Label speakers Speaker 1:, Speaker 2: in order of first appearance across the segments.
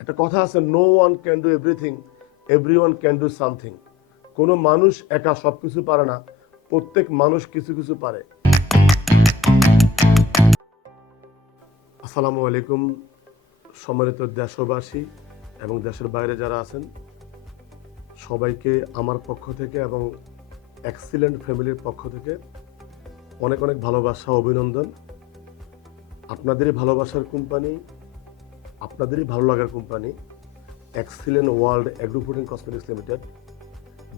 Speaker 1: একটা কথা আছে no one can do everything everyone can do something কোনো মানুষ একা সব কিছু পারে না, প্রত্যেক মানুষ কিছু কিছু পারে। আসসালামু আলাইকুম, সম্মানিত দেশবাসী এবং দেশের বাইরে যারা আছেন, সবাইকে আমার পক্ষ থেকে এবং এক্সিলেন্ট ফ্যামিলির পক্ষ থেকে অনেক অনেক ভালোবাসা, অভিনন্দন। আপনাদেরই ভালোবাসার কোম্পানি আপনাদেরই ভালো লাগার company excellent world agrofood and cosmetics limited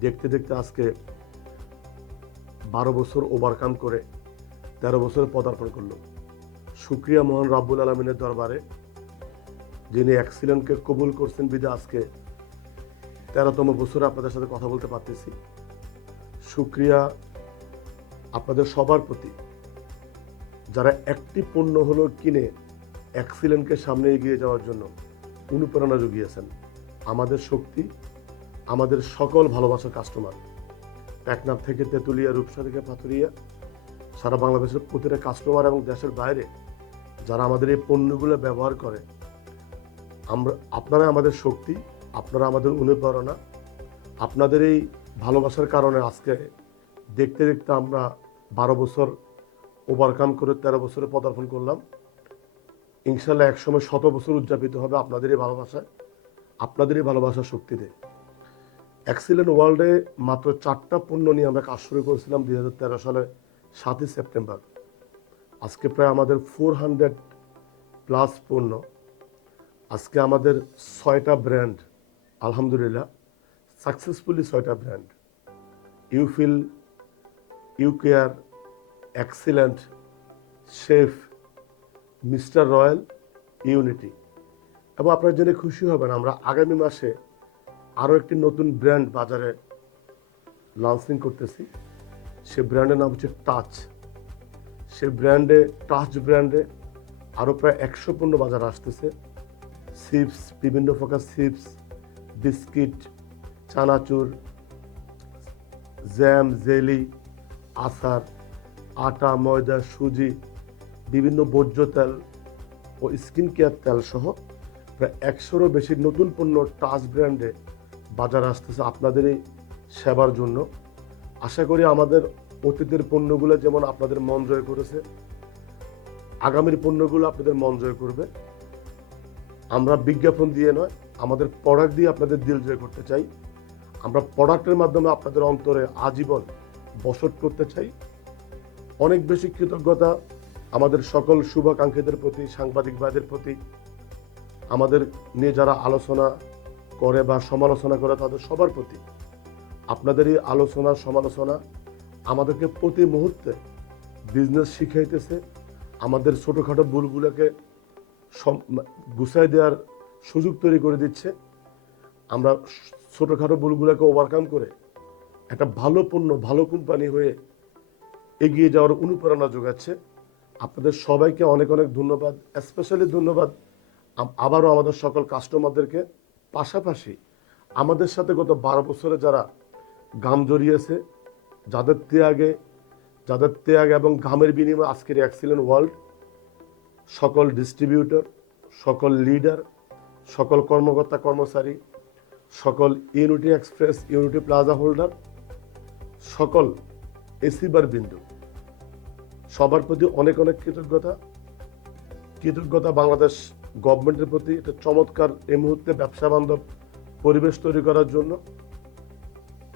Speaker 1: দেখতে দেখতে আজকে বারো বছর ওভারকাম করে তেরো বছরে পদার্পণ করল। শুক্রিয়া মোহন রাব্বুল আলমিনের দরবারে, যিনি এক্সিলেন্টকে কবুল করছেন বিদে আজকে তেরোতম বছরে আপনাদের সাথে কথা বলতে পারতেছি। শুক্রিয়া আপনাদের সবার প্রতি। যারা একটি পণ্য হলো কিনে এক্সিলেন্টকে সামনে এগিয়ে যাওয়ার জন্য অনুপ্রেরণা জুগিয়েছেন। আমাদের শক্তি, আমাদের সকল ভালোবাসার কাস্টমার টেকনাফ থেকে তেঁতুলিয়া, রূপসা থেকে পাথুরিয়া, সারা বাংলাদেশের প্রতিটা কাস্টমার এবং দেশের বাইরে যারা আমাদের এই পণ্যগুলো ব্যবহার করে, আমরা আপনারা আমাদের শক্তি, আপনারা আমাদের অনুপ্রেরণা। আপনাদের এই ভালোবাসার কারণে আজকে দেখতে দেখতে আমরা বারো বছর ওভারকাম করে তেরো বছরে পদার্পণ করলাম। ইনশাল্লাহ একসময় শত বছর উদযাপিত হবে আপনাদেরই ভালোবাসায়, আপনাদেরই ভালোবাসার শক্তিতে। অ্যাক্সিলেন্ট ওয়ার্ল্ডে মাত্র চারটা পণ্য নিয়ে আমরা কাজ শুরু করেছিলাম দুই হাজার তেরো সালে সাতই সেপ্টেম্বর। আজকে প্রায় আমাদের ফোর হান্ড্রেড প্লাস পণ্য। আজকে আমাদের ছয়টা ব্র্যান্ড আলহামদুলিল্লাহ সাকসেসফুলি ছয়টা brand Ufeel Ucare excellent chef mister royal unity. এবং আপনার জন্য খুশি হবেন, আমরা আগামী মাসে আরও একটি নতুন ব্র্যান্ড বাজারে লঞ্চিং করতেছি। সে ব্র্যান্ডের নাম হচ্ছে টাচ সে ব্র্যান্ডে টাচ ব্র্যান্ডে আরও প্রায় একশো পণ্য বাজার আসতেছে। চিপস বিভিন্ন প্রকার chips biscuit chanachur jam jelly আচার, আটা, ময়দা, সুজি বিভিন্ন বর্জ্য তেল ও স্কিন কেয়ার তেল সহ প্রায় একশোরও বেশি নতুন পণ্য টাচ ব্র্যান্ডে বাজারে আসতেছে আপনাদের এই সেবার জন্য। আশা করি আমাদের অতীতের পণ্যগুলো যেমন আপনাদের মন জয় করেছে, আগামীর পণ্যগুলো আপনাদের মন জয় করবে। আমরা বিজ্ঞাপন দিয়ে নয়, আমাদের প্রোডাক্ট দিয়ে আপনাদের দিল জয় করতে চাই। আমরা প্রোডাক্টের মাধ্যমে আপনাদের অন্তরে আজীবন বসত করতে চাই। অনেক বেশি কৃতজ্ঞতা আমাদের সকল শুভাকাঙ্ক্ষীদের প্রতি, সাংবাদিক ভাইদের প্রতি, আমাদের নিয়ে যারা আলোচনা করে বা সমালোচনা করে তাদের সবার প্রতি আপনাদের এই আলোচনা, সমালোচনা আমাদেরকে প্রতি মুহূর্তে বিজনেস শিখাইতেছে। আমাদের ছোটোখাটো ভুলগুলোকে গুছাই দেওয়ার সুযোগ তৈরি করে দিচ্ছে। আমরা ছোটোখাটো ভুলগুলোকে ওভারকাম করে একটা ভালো পণ্য, ভালো কোম্পানি হয়ে এগিয়ে যাওয়ার অনুপ্রেরণা যোগাচ্ছে। আপনাদের সবাইকে অনেক অনেক ধন্যবাদ স্পেশালি ধন্যবাদ আবারও আমাদের সকল কাস্টমারদেরকে পাশাপাশি আমাদের সাথে গত বারো বছরে যারা গাম জড়িয়েছে, যাদের ত্যাগে, যাদের ত্যাগ এবং ঘামের বিনিময়ে আজকের অ্যাক্সিলেন্ট ওয়ার্ল্ড সকল ডিস্ট্রিবিউটর সকল লিডার সকল কর্মকর্তা, কর্মচারী, সকল unity express unity plaza holder সকল এসিবার বিন্দু। সবার প্রতি অনেক অনেক কৃতজ্ঞতা। কৃতজ্ঞতা বাংলাদেশ গভর্নমেন্টের প্রতি। একটা চমৎকার এই মুহূর্তে ব্যবসা বান্ধব পরিবেশ তৈরি করার জন্য।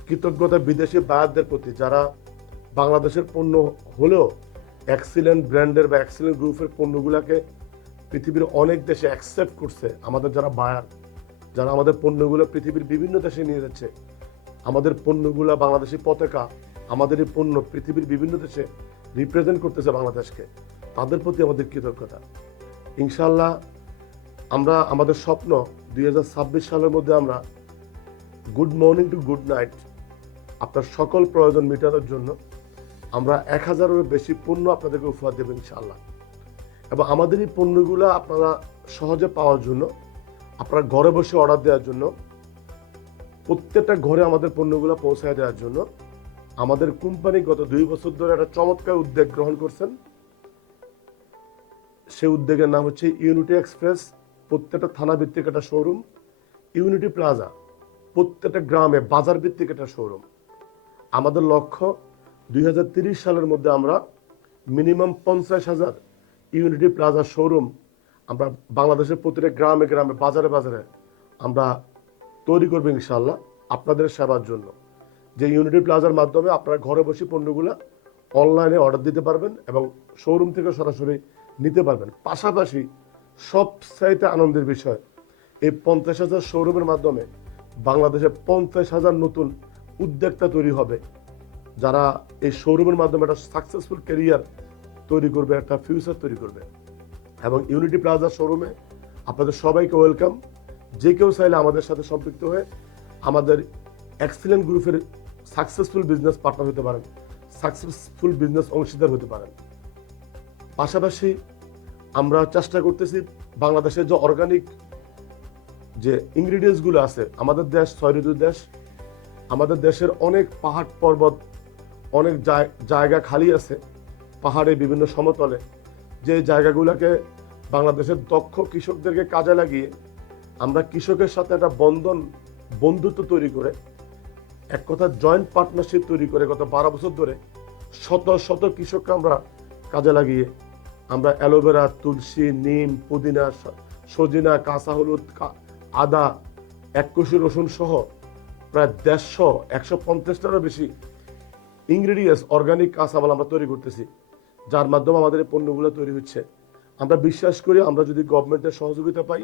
Speaker 1: কৃতজ্ঞতা বিদেশি বায়ারদের প্রতি। যারা বাংলাদেশের পণ্য হলেও এক্সিলেন্ট ব্র্যান্ডের বা এক্সিলেন্ট গ্রুপের পণ্যগুলোকে পৃথিবীর অনেক দেশে অ্যাকসেপ্ট করছে। আমাদের যারা বায়ার যারা আমাদের পণ্যগুলো পৃথিবীর বিভিন্ন দেশে নিয়ে যাচ্ছে, আমাদের পণ্যগুলো বাংলাদেশি পতাকা, আমাদের এই পণ্য পৃথিবীর বিভিন্ন দেশে রিপ্রেজেন্ট করতেছে বাংলাদেশকে, তাদের প্রতি আমাদের কৃতজ্ঞতা। ইনশাল্লাহ আমরা আমাদের স্বপ্ন দুই হাজার ছাব্বিশ সালের মধ্যে আমরা good morning to good night আপনার সকল প্রয়োজন মেটানোর জন্য আমরা এক হাজারেরও বেশি পণ্য আপনাদেরকে উপহার দেবেন ইনশাআল্লাহ। এবং আমাদের এই পণ্যগুলো আপনারা সহজে পাওয়ার জন্য, আপনারা ঘরে বসে অর্ডার দেওয়ার জন্য, প্রত্যেকটা ঘরে আমাদের পণ্যগুলো পৌঁছায় দেওয়ার জন্য আমাদের কোম্পানি গত দুই বছর ধরে একটা চমৎকার উদ্যোগ গ্রহণ করছেন। সেই উদ্যোগের নাম হচ্ছে ইউনিটি এক্সপ্রেস প্রত্যেকটা থানা ভিত্তিক একটা শোরুম ইউনিটি প্লাজা প্রত্যেকটা গ্রামে বাজার ভিত্তিক একটা শোরুম আমাদের লক্ষ্য দুই সালের মধ্যে আমরা মিনিমাম পঞ্চাশ হাজার ইউনিটি প্লাজা শোরুম আমরা বাংলাদেশের প্রতিটা গ্রামে গ্রামে বাজারে বাজারে আমরা তৈরি করব ইনশাল্লাহ আপনাদের সেবার জন্য। যে ইউনিটি প্লাজার মাধ্যমে আপনারা ঘরে বসে পণ্যগুলো অনলাইনে অর্ডার দিতে পারবেন এবং শোরুম থেকে সরাসরি নিতে পারবেন। পাশাপাশি সবচাইতে আনন্দের বিষয়, এই পঞ্চাশ হাজার শোরুমের মাধ্যমে বাংলাদেশে পঞ্চাশ হাজার নতুন উদ্যোক্তা তৈরি হবে। যারা এই শোরুমের মাধ্যমে একটা সাকসেসফুল ক্যারিয়ার তৈরি করবে, একটা ফিউচার তৈরি করবে। এবং ইউনিটি প্লাজা শোরুমে আপনাদের সবাইকে ওয়েলকাম যে কেউ চাইলে আমাদের সাথে সম্পৃক্ত হয়ে আমাদের এক্সিলেন্ট গ্রুপের সাকসেসফুল বিজনেস পার্টনার হতে পারেন সাকসেসফুল বিজনেস অংশীদার হতে পারেন। পাশাপাশি আমরা চেষ্টা করতেছি বাংলাদেশের যে অর্গানিক যে ইনগ্রিডিয়েন্টসগুলো আছে, আমাদের দেশ ছয় ঋতুর দেশ, আমাদের দেশের অনেক পাহাড় পর্বত, অনেক জায়- জায়গা খালি আছে পাহাড়ে বিভিন্ন সমতলে। যে জায়গাগুলোকে বাংলাদেশের দক্ষ কৃষকদেরকে কাজে লাগিয়ে আমরা কৃষকের সাথে একটা বন্ধন, বন্ধুত্ব তৈরি করে এক কথা জয়েন্ট পার্টনারশিপ তৈরি করে গত বারো বছর ধরে শত শত কৃষককে আমরা কাজে লাগিয়ে আমরা অ্যালোভেরা, তুলসী, নিম, পুদিনা সজিনা, কাঁচা হলুদ আদা এককোষি রসুন সহ প্রায় দেড়শো, একশো পঞ্চাশটারও বেশি ইনগ্রিডিয়েন্টস অর্গানিক কাঁচামাল আমরা তৈরি করতেছি, যার মাধ্যমে আমাদের এই পণ্যগুলো তৈরি হচ্ছে। আমরা বিশ্বাস করি আমরা যদি গভর্নমেন্টের সহযোগিতা পাই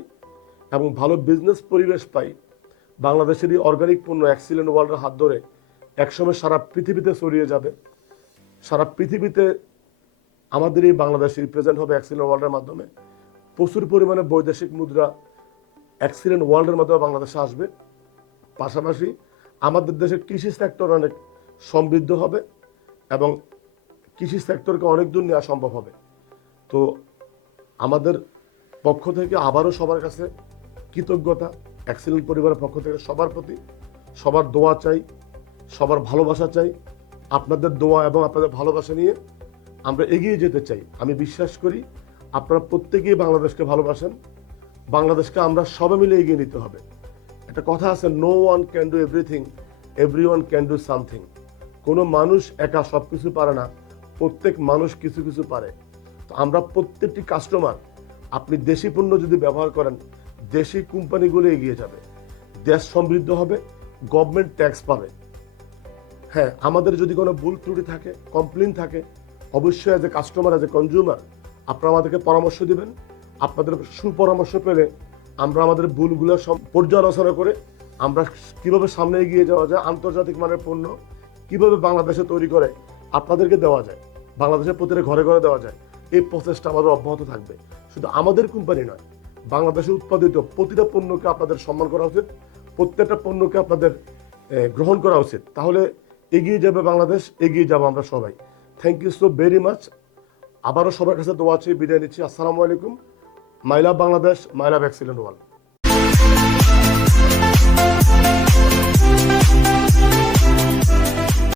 Speaker 1: এবং ভালো বিজনেস পরিবেশ পাই বাংলাদেশের এই অর্গানিক পণ্য অ্যাক্সিলেন্ট ওয়ার্ল্ডের হাত ধরে একসময় সারা পৃথিবীতে ছড়িয়ে যাবে। সারা পৃথিবীতে আমাদের এই বাংলাদেশ রিপ্রেজেন্ট হবে অ্যাক্সিলেন্ট ওয়ার্ল্ডের মাধ্যমে। প্রচুর পরিমাণে বৈদেশিক মুদ্রা অ্যাক্সিলেন্ট ওয়ার্ল্ডের মাধ্যমে বাংলাদেশে আসবে। পাশাপাশি আমাদের দেশের কৃষি সেক্টর অনেক সমৃদ্ধ হবে এবং কৃষি সেক্টরকে অনেক দূর নেওয়া সম্ভব হবে। তো আমাদের পক্ষ থেকে আবারও সবার কাছে কৃতজ্ঞতা। অ্যাক্সিলেন্ট পরিবারের পক্ষ থেকে সবার প্রতি সবার দোয়া চাই, সবার ভালোবাসা চাই, আপনাদের দোয়া এবং আপনাদের ভালোবাসা নিয়ে আমরা এগিয়ে যেতে চাই। আমি বিশ্বাস করি আপনারা প্রত্যেকেই বাংলাদেশকে ভালোবাসেন, বাংলাদেশকে আমরা সবাই মিলে এগিয়ে নিতে হবে। একটা কথা আছে no one can do everything everyone can do something কোনো মানুষ একা সব কিছু পারে না, প্রত্যেক মানুষ কিছু কিছু পারে। তো আমরা প্রত্যেকটি কাস্টমার আপনি দেশি পণ্য যদি ব্যবহার করেন দেশি কোম্পানিগুলো এগিয়ে যাবে। দেশ সমৃদ্ধ হবে গভর্নমেন্ট ট্যাক্স পাবে। হ্যাঁ আমাদের যদি কোনো ভুল ত্রুটি থাকে কমপ্লেন থাকে, অবশ্যই as a customer as a consumer আপনারা আমাদেরকে পরামর্শ দিবেন। আপনাদের সুপরামর্শ পেলে আমরা আমাদের ভুলগুলো সব পর্যালোচনা করে আমরা কীভাবে সামনে এগিয়ে যাওয়া যায়, আন্তর্জাতিক মানের পণ্য কীভাবে বাংলাদেশে তৈরি করে আপনাদেরকে দেওয়া যায়, বাংলাদেশের প্রতিটা ঘরে ঘরে দেওয়া যায়, এই প্রসেসটা আমাদের অব্যাহত থাকবে। শুধু আমাদের কোম্পানি নয় বাংলাদেশে উৎপাদিত প্রতিটা পণ্যকে আপনাদের সম্মান করা উচিত, প্রত্যেকটা পণ্যকে আপনাদের গ্রহণ করা উচিত। তাহলে এগিয়ে যাবে বাংলাদেশ, এগিয়ে যাব আমরা সবাই। Thank you so very much আবারও সবার কাছে দোয়া চেয়ে বিদায় নিচ্ছি। আসসালামু আলাইকুম। মাইলা বাংলাদেশ মাইলা এক্সিলেন্ট ওয়ার্ল্ড।